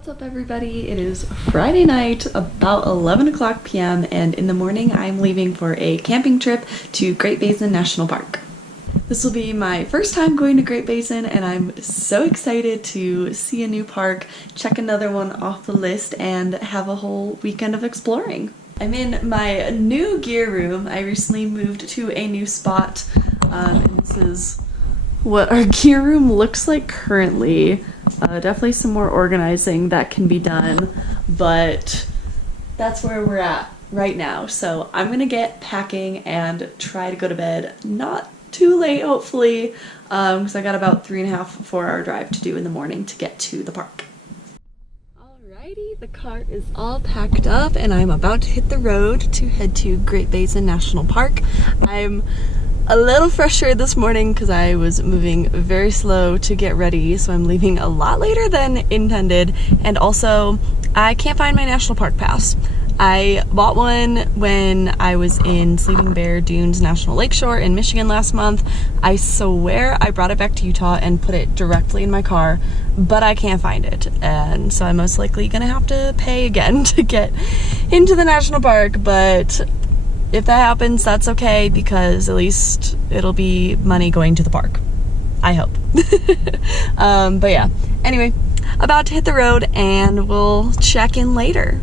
What's up everybody? It is Friday night, about 11 o'clock p.m. and in the morning I'm leaving for a camping trip to Great Basin National Park. This will be my first time going to Great Basin and I'm so excited to see a new park, check another one off the list, and have a whole weekend of exploring. I'm in my new gear room. I recently moved to a new spot and this is what our gear room looks like currently. Definitely some more organizing that can be done, but that's where we're at right now. So I'm gonna get packing and try to go to bed not too late, hopefully, because I got about 3.5–4 hour drive to do in the morning to get to the park. Alrighty, the car is all packed up and I'm about to hit the road to head to Great Basin National Park. I'm a little frustrated this morning because I was moving very slow to get ready, so I'm leaving a lot later than intended, and also I can't find my National Park pass. I bought one when I was in Sleeping Bear Dunes National Lakeshore in Michigan last month. I swear I brought it back to Utah and put it directly in my car, but I can't find it, and so I'm most likely gonna have to pay again to get into the national park, but if that happens, that's okay, because at least it'll be money going to the park. I hope. But yeah, anyway, about to hit the road and we'll check in later.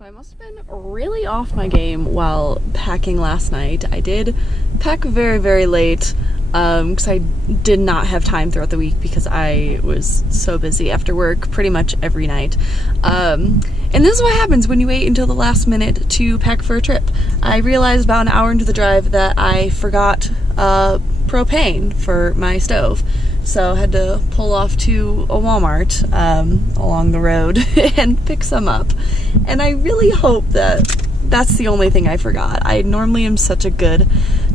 I must have been really off my game while packing last night. I did pack very, very late because I did not have time throughout the week because I was so busy after work pretty much every night. And this is what happens when you wait until the last minute to pack for a trip. I realized about an hour into the drive that I forgot propane for my stove. So I had to pull off to a Walmart along the road and pick some up. And I really hope that that's the only thing I forgot. I normally am such a good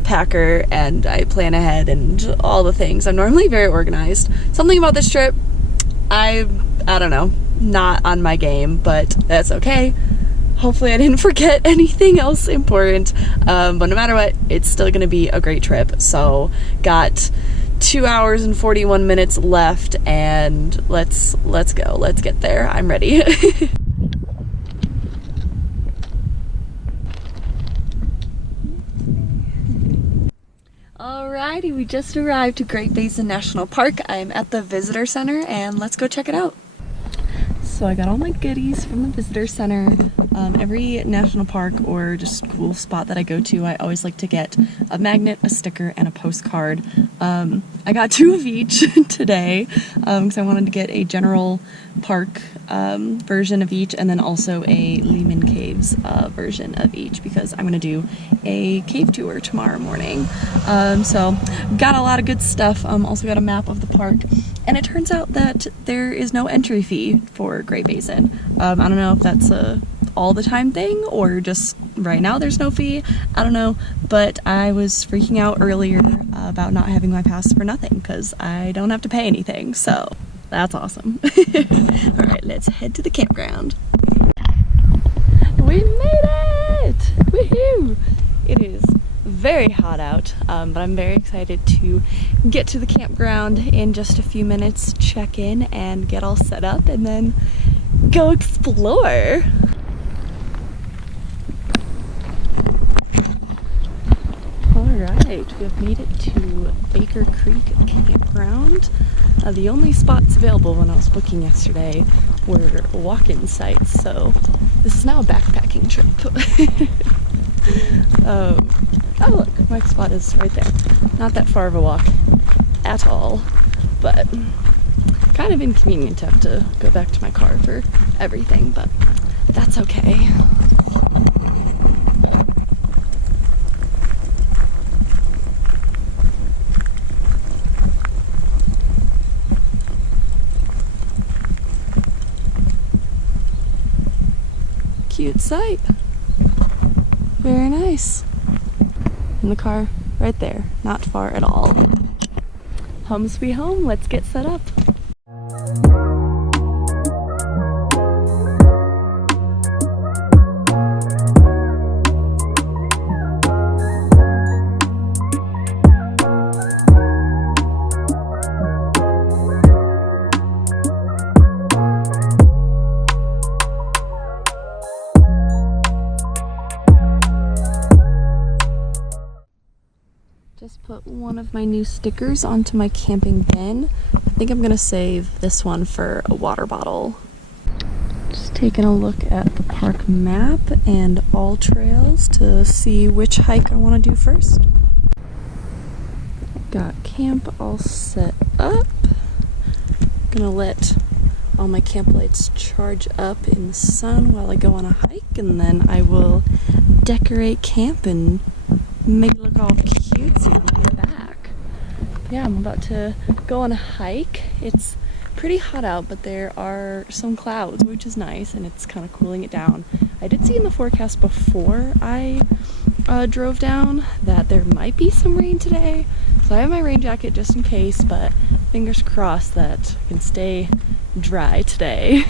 packer and I plan ahead and all the things. I'm normally very organized. Something about this trip, I don't know, not on my game, but that's okay. Hopefully I didn't forget anything else important. But no matter what, it's still gonna be a great trip. So got 2 hours and 41 minutes left and let's go. Let's get there. I'm ready. Alrighty, we just arrived to Great Basin National Park. I'm at the visitor center and let's go check it out. So I got all my goodies from the visitor center. Every national park or just cool spot that I go to, I always like to get a magnet, a sticker, and a postcard. I got 2 of each today because I wanted to get a general park version of each and then also a Lehman Caves version of each because I'm gonna do a cave tour tomorrow morning. So got a lot of good stuff. Also got a map of the park, and it turns out that there is no entry fee for Great Basin. I don't know if that's a all the time thing or just right now there's no fee. I don't know, but I was freaking out earlier about not having my pass for nothing because I don't have to pay anything, so that's awesome. All right, let's head to the campground. We made it! Woohoo! It is very hot out, but I'm very excited to get to the campground in just a few minutes, check in and get all set up and then go explore. Alright, we have made it to Baker Creek Campground. The only spots available when I was booking yesterday were walk-in sites, so this is now a backpacking trip. Oh look, my spot is right there. Not that far of a walk at all, but kind of inconvenient to have to go back to my car for everything, but that's okay. Cute site. Very nice. And the car right there, not far at all. Home sweet home, let's get set up. one of my new stickers onto my camping bin. I think I'm gonna save this one for a water bottle. Just taking a look at the park map and all trails to see which hike I want to do first. Got camp all set up. Gonna let all my camp lights charge up in the sun while I go on a hike, and then I will decorate camp and make it look all cutesy on the way back. Yeah, I'm about to go on a hike. It's pretty hot out, but there are some clouds, which is nice, and it's kind of cooling it down. I did see in the forecast before I drove down that there might be some rain today, so I have my rain jacket just in case, but fingers crossed that I can stay dry today.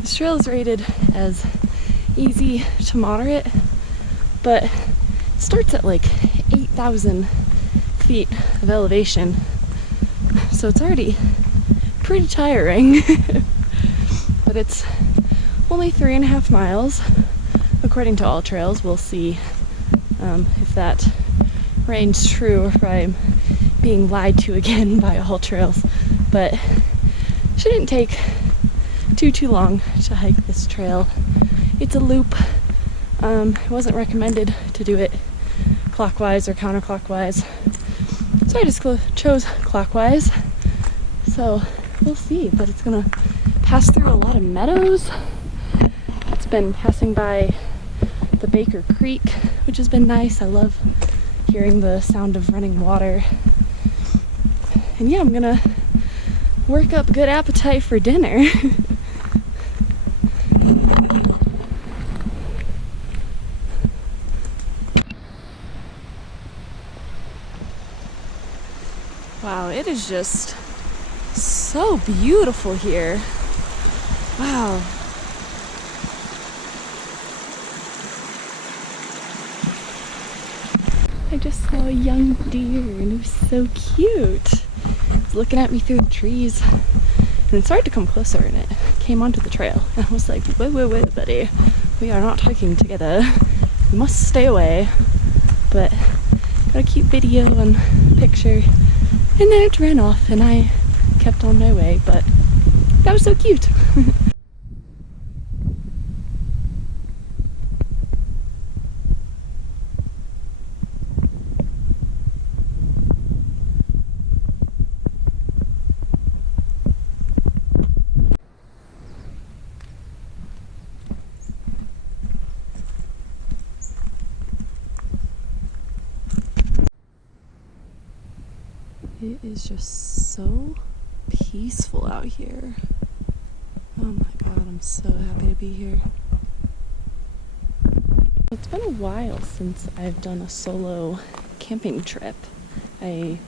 This trail is rated as easy to moderate, but it starts at like 8,000 feet of elevation, so it's already pretty tiring. But it's only 3.5 miles according to all trails. We'll see if that rings true or if I'm being lied to again by all trails, but shouldn't take too long to hike this trail. It's a loop. It wasn't recommended to do it clockwise or counterclockwise, so I just chose clockwise. So we'll see, but it's gonna pass through a lot of meadows. It's been passing by the Baker Creek, which has been nice. I love hearing the sound of running water. And yeah, I'm gonna work up good appetite for dinner. Wow, it is just so beautiful here. Wow. I just saw a young deer and it was so cute. It was looking at me through the trees and it started to come closer and it came onto the trail. And I was like, wait, buddy. We are not hiking together. You must stay away. But got a cute video and picture. And then it ran off and I kept on my way, but that was so cute. It is just so peaceful out here. Oh my god, I'm so happy to be here. It's been a while since I've done a solo camping trip. I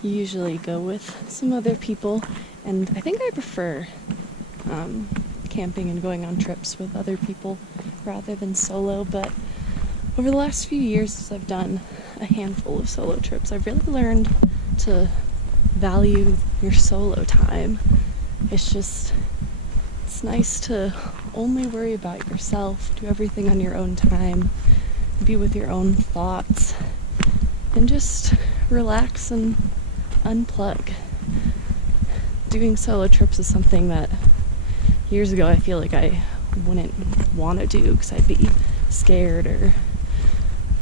usually go with some other people, and I think I prefer camping and going on trips with other people rather than solo, but over the last few years as I've done a handful of solo trips, I've really learned to value your solo time. It's nice to only worry about yourself, do everything on your own time, be with your own thoughts, and just relax and unplug. Doing solo trips is something that years ago I feel like I wouldn't want to do because I'd be scared or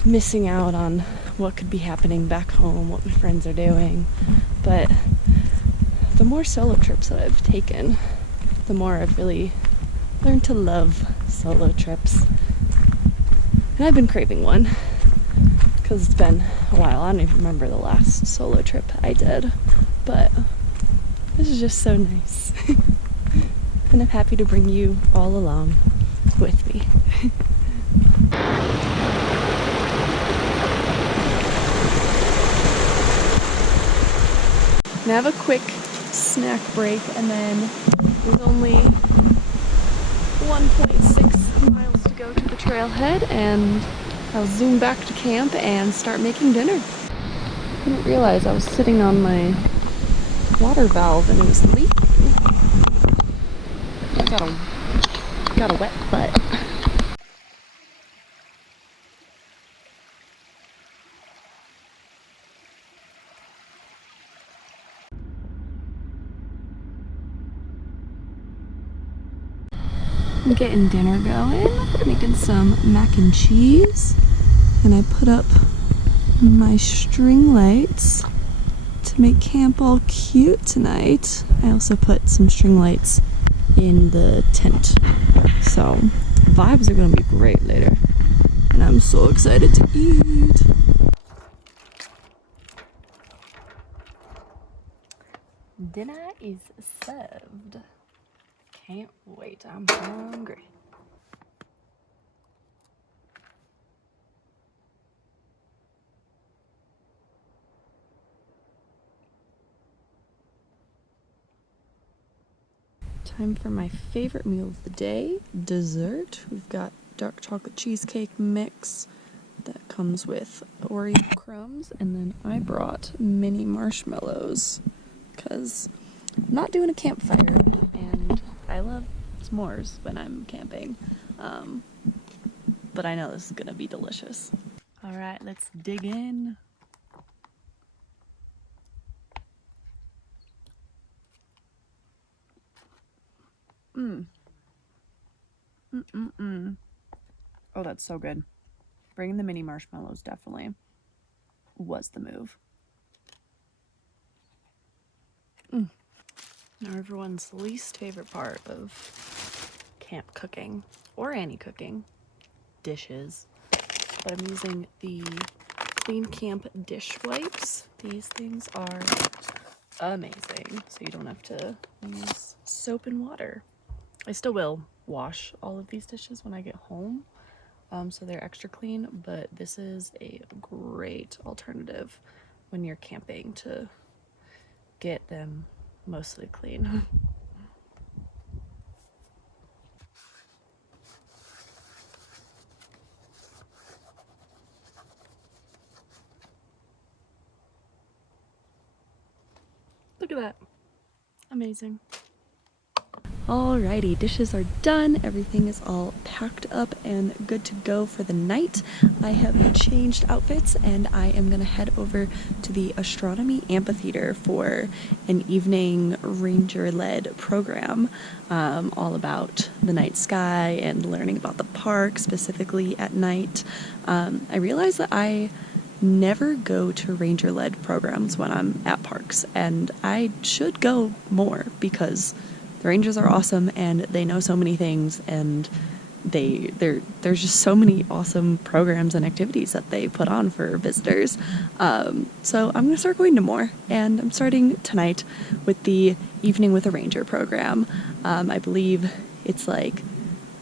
missing out on what could be happening back home, what my friends are doing. But the more solo trips that I've taken, the more I've really learned to love solo trips. And I've been craving one because it's been a while. I don't even remember the last solo trip I did, but this is just so nice. And I'm happy to bring you all along with me. gonna have a quick snack break, and then there's only 1.6 miles to go to the trailhead, and I'll zoom back to camp and start making dinner. I didn't realize I was sitting on my water valve and it was leaking. I got a wet butt. I'm getting dinner going, making some mac and cheese, and I put up my string lights to make camp all cute tonight. I also put some string lights in the tent, so vibes are gonna be great later, and I'm so excited to eat. Dinner is served. Can't wait, I'm hungry. Time for my favorite meal of the day, dessert. We've got dark chocolate cheesecake mix that comes with Oreo crumbs, and then I brought mini marshmallows because I'm not doing a campfire, and I love s'mores when I'm camping, but I know this is gonna be delicious. All right, let's dig in. Oh, that's so good. Bringing the mini marshmallows definitely was the move. Now everyone's least favorite part of camp cooking, or any cooking, dishes. But I'm using the Clean Camp dish wipes. These things are amazing, so you don't have to use soap and water. I still will wash all of these dishes when I get home, so they're extra clean, but this is a great alternative when you're camping to get them mostly clean. Look at that. Amazing. Alrighty, dishes are done. Everything is all packed up and good to go for the night. I have changed outfits and I am gonna head over to the astronomy amphitheater for an evening ranger-led program, all about the night sky and learning about the park, specifically at night. I realized that I never go to ranger-led programs when I'm at parks, and I should go more because the rangers are awesome and they know so many things, and there's just so many awesome programs and activities that they put on for visitors. So I'm gonna start going to more, and I'm starting tonight with the Evening with a Ranger program. I believe it's like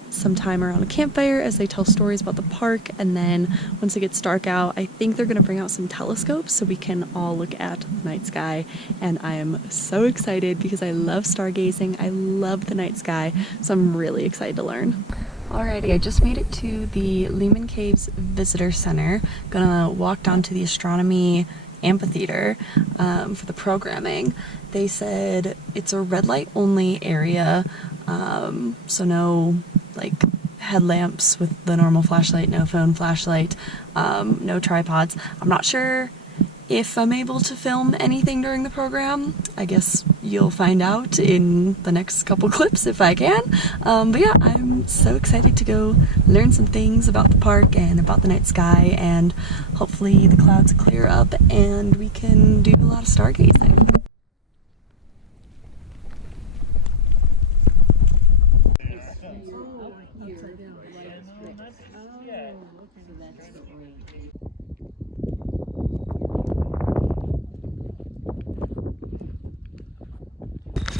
sometime around a campfire as they tell stories about the park, and then once it gets dark out, I think they're gonna bring out some telescopes so we can all look at the night sky, and I am so excited because I love stargazing, I love the night sky, so I'm really excited to learn. Alrighty, I just made it to the Lehman Caves Visitor Center. Gonna walk down to the astronomy amphitheater for the programming. They said it's a red light only area, so no like headlamps with the normal flashlight, no phone flashlight, no tripods. I'm not sure if I'm able to film anything during the program. I guess you'll find out in the next couple clips if I can. But yeah, I'm so excited to go learn some things about the park and about the night sky, and hopefully the clouds clear up and we can do a lot of stargazing.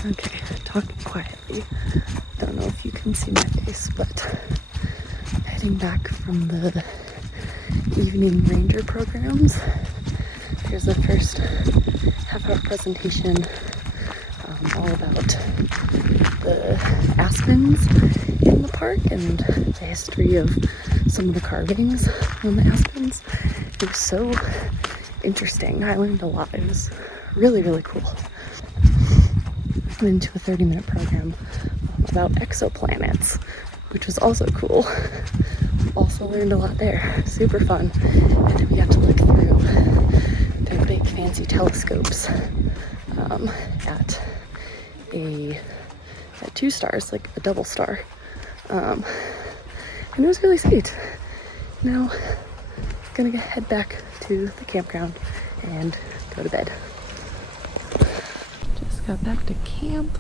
Okay, talking quietly. Don't know if you can see my face, but heading back from the evening ranger programs. Here's the first half-hour presentation all about the aspens in the park and the history of some of the carvings on the aspens. It was so interesting. I learned a lot. It was really, really cool. Went into a 30-minute program about exoplanets, which was also cool. Also learned a lot there. Super fun. And then we got to look through their big fancy telescopes at 2 stars, like a double star. And it was really sweet. Now, gonna head back to the campground and go to bed. Just got back to camp.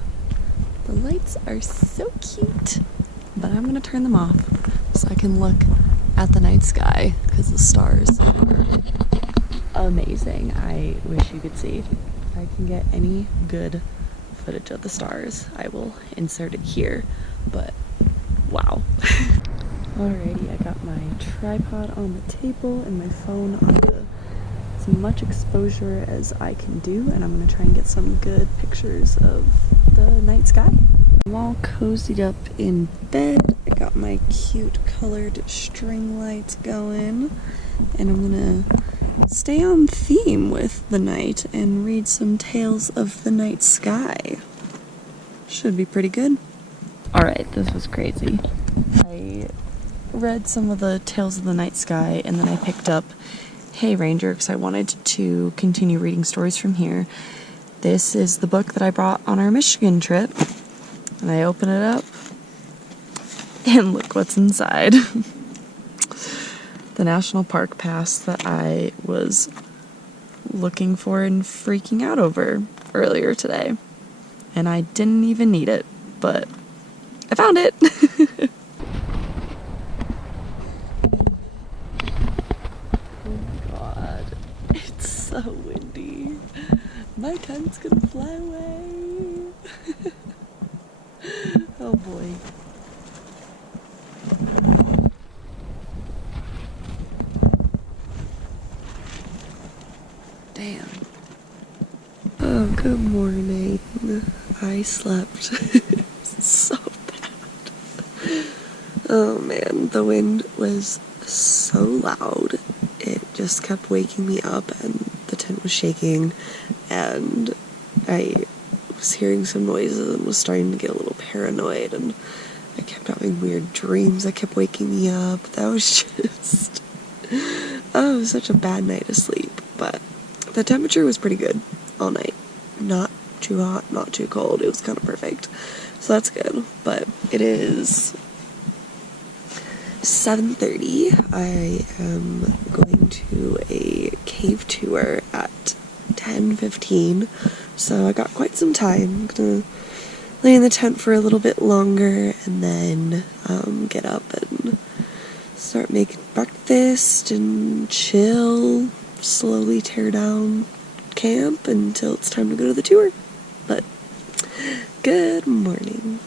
The lights are so cute, but I'm gonna turn them off so I can look at the night sky because the stars are amazing. I wish you could see. If I can get any good footage of the stars, I will insert it here, but wow. Alrighty, I got my tripod on the table and my phone on as much exposure as I can do, and I'm gonna try and get some good pictures of the night sky. I'm all cozied up in bed. I got my cute colored string lights going, and I'm gonna stay on theme with the night and read some tales of the night sky. Should be pretty good. Alright, this was crazy. I read some of the tales of the night sky, and then I picked up Hey Ranger because I wanted to continue reading stories from here. This is the book that I brought on our Michigan trip, and I open it up and look what's inside. The national park pass that I was looking for and freaking out over earlier today, and I didn't even need it, but I found it. It's so windy. My tent's gonna fly away. Oh boy. Damn. Oh, good morning. I slept so bad. Oh man, the wind was so loud. It just kept waking me up, and the tent was shaking, and I was hearing some noises and was starting to get a little paranoid, and I kept having weird dreams that kept waking me up. That was just, oh, it was such a bad night of sleep, but the temperature was pretty good all night. Not too hot, not too cold. It was kind of perfect, so that's good. But it is 7:30. I am going to a cave tour at 10:15, so I got quite some time. I'm gonna lay in the tent for a little bit longer and then get up and start making breakfast and chill, slowly tear down camp until it's time to go to the tour. But good morning.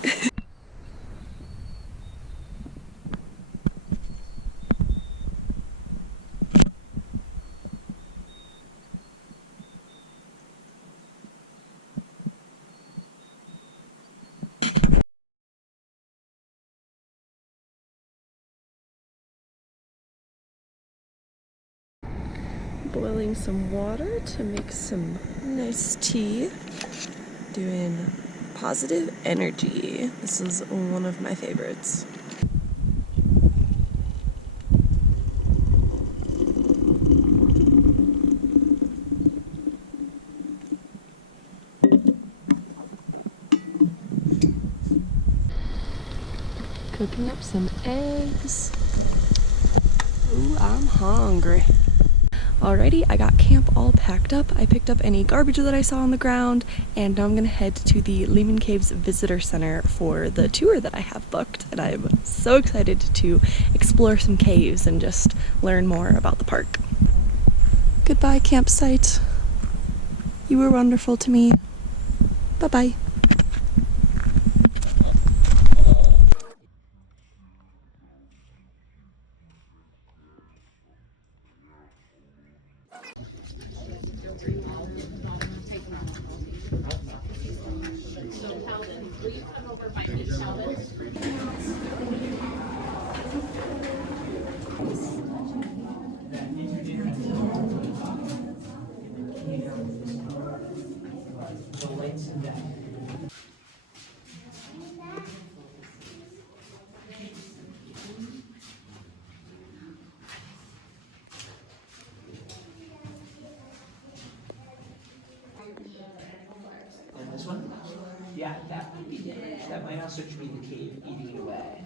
Boiling some water to make some nice tea. Doing positive energy. This is one of my favorites. Cooking up some eggs. Ooh, I'm hungry. Alrighty, I got camp all packed up. I picked up any garbage that I saw on the ground, and now I'm gonna head to the Lehman Caves Visitor Center for the tour that I have booked, and I'm so excited to explore some caves and just learn more about the park. Goodbye, campsite. You were wonderful to me. Bye-bye. And this one? Yeah, that might be it. That might also be the cave eating it away.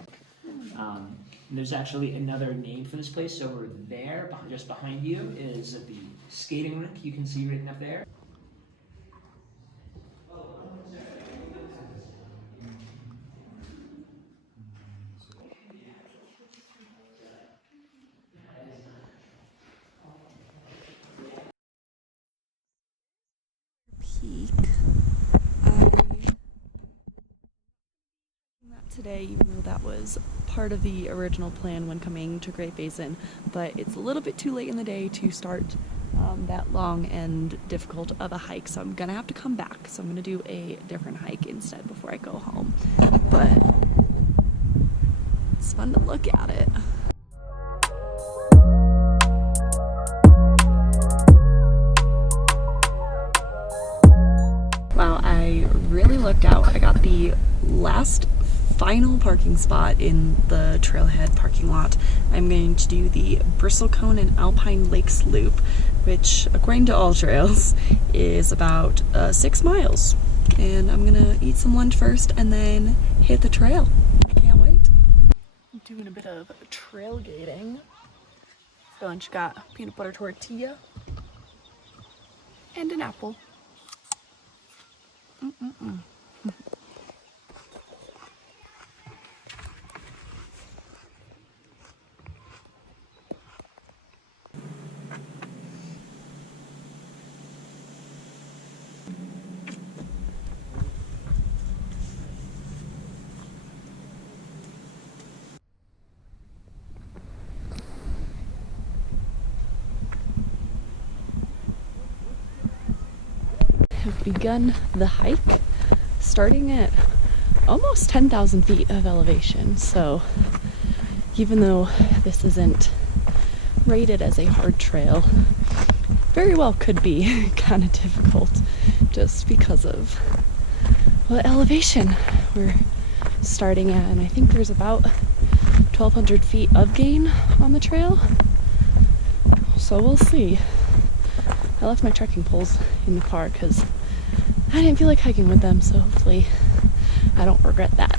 And there's actually another name for this place. So over there, just behind you, is the skating rink. You can see written up there. Peak. Not today, even though that was part of the original plan when coming to Great Basin, but it's a little bit too late in the day to start that long and difficult of a hike, so I'm gonna have to come back. So I'm gonna do a different hike instead before I go home. But it's fun to look at it. Wow, I really looked out. I got the last final parking spot in the trailhead parking lot. I'm going to do the Bristlecone and Alpine Lakes Loop, which according to All Trails is about 6 miles. And I'm gonna eat some lunch first and then hit the trail. Can't wait. I'm doing a bit of trailgating. For lunch got peanut butter tortilla and an apple. Have begun the hike, starting at almost 10,000 feet of elevation. So even though this isn't rated as a hard trail, very well could be kind of difficult just because of what elevation we're starting at. And I think there's about 1,200 feet of gain on the trail, so we'll see. I left my trekking poles in the car because I didn't feel like hiking with them, so hopefully I don't regret that.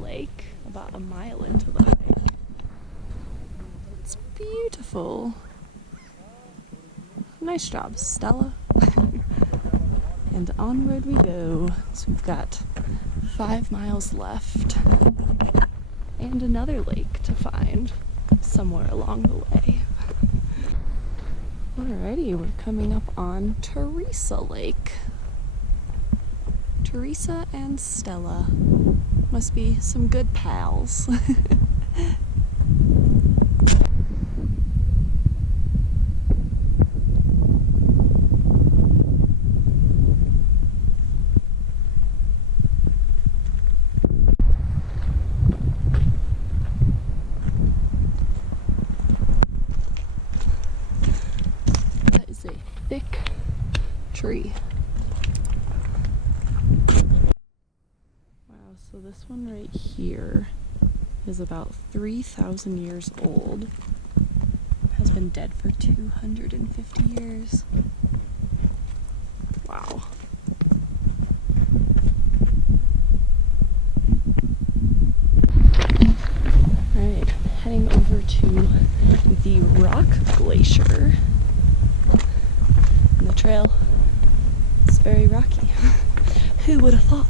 Lake, about a mile into the hike. It's beautiful. Nice job, Stella. And onward we go. So we've got 5 miles left and another lake to find somewhere along the way. Alrighty, we're coming up on Teresa Lake. Teresa and Stella must be some good pals. That is a thick tree. So this one right here is about 3,000 years old. Has been dead for 250 years. Wow. Alright, heading over to the Rock Glacier. And the trail very rocky. Who would have thought?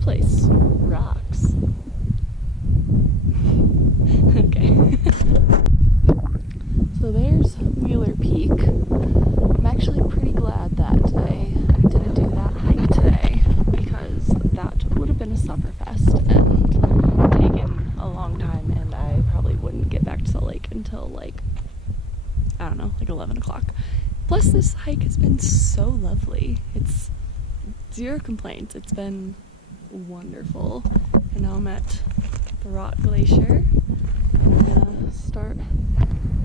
Place rocks. Okay. So there's Wheeler Peak. I'm actually pretty glad that I didn't do that hike today because that would have been a summerfest and taken a long time, and I probably wouldn't get back to Salt Lake until like, I don't know, like 11 o'clock. Plus this hike has been so lovely. It's zero complaints. It's been wonderful. And now I'm at the Rock Glacier. I'm gonna start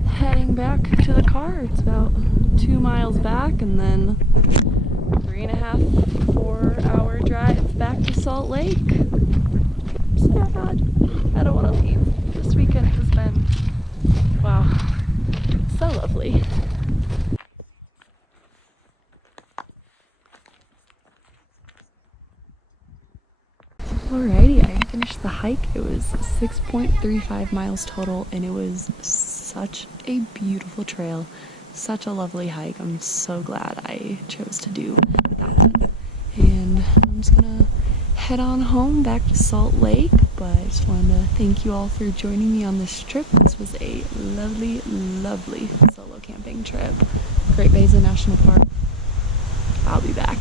heading back to the car. It's about 2 miles back and then 3.5, 4 hour drive back to Salt Lake. Sad. I don't want to leave. This weekend has been, wow, so lovely. Alrighty, I finished the hike. It was 6.35 miles total, and it was such a beautiful trail, such a lovely hike. I'm so glad I chose to do that one. And I'm just gonna head on home back to Salt Lake, but I just wanted to thank you all for joining me on this trip. This was a lovely, lovely solo camping trip. Great Basin National Park. I'll be back.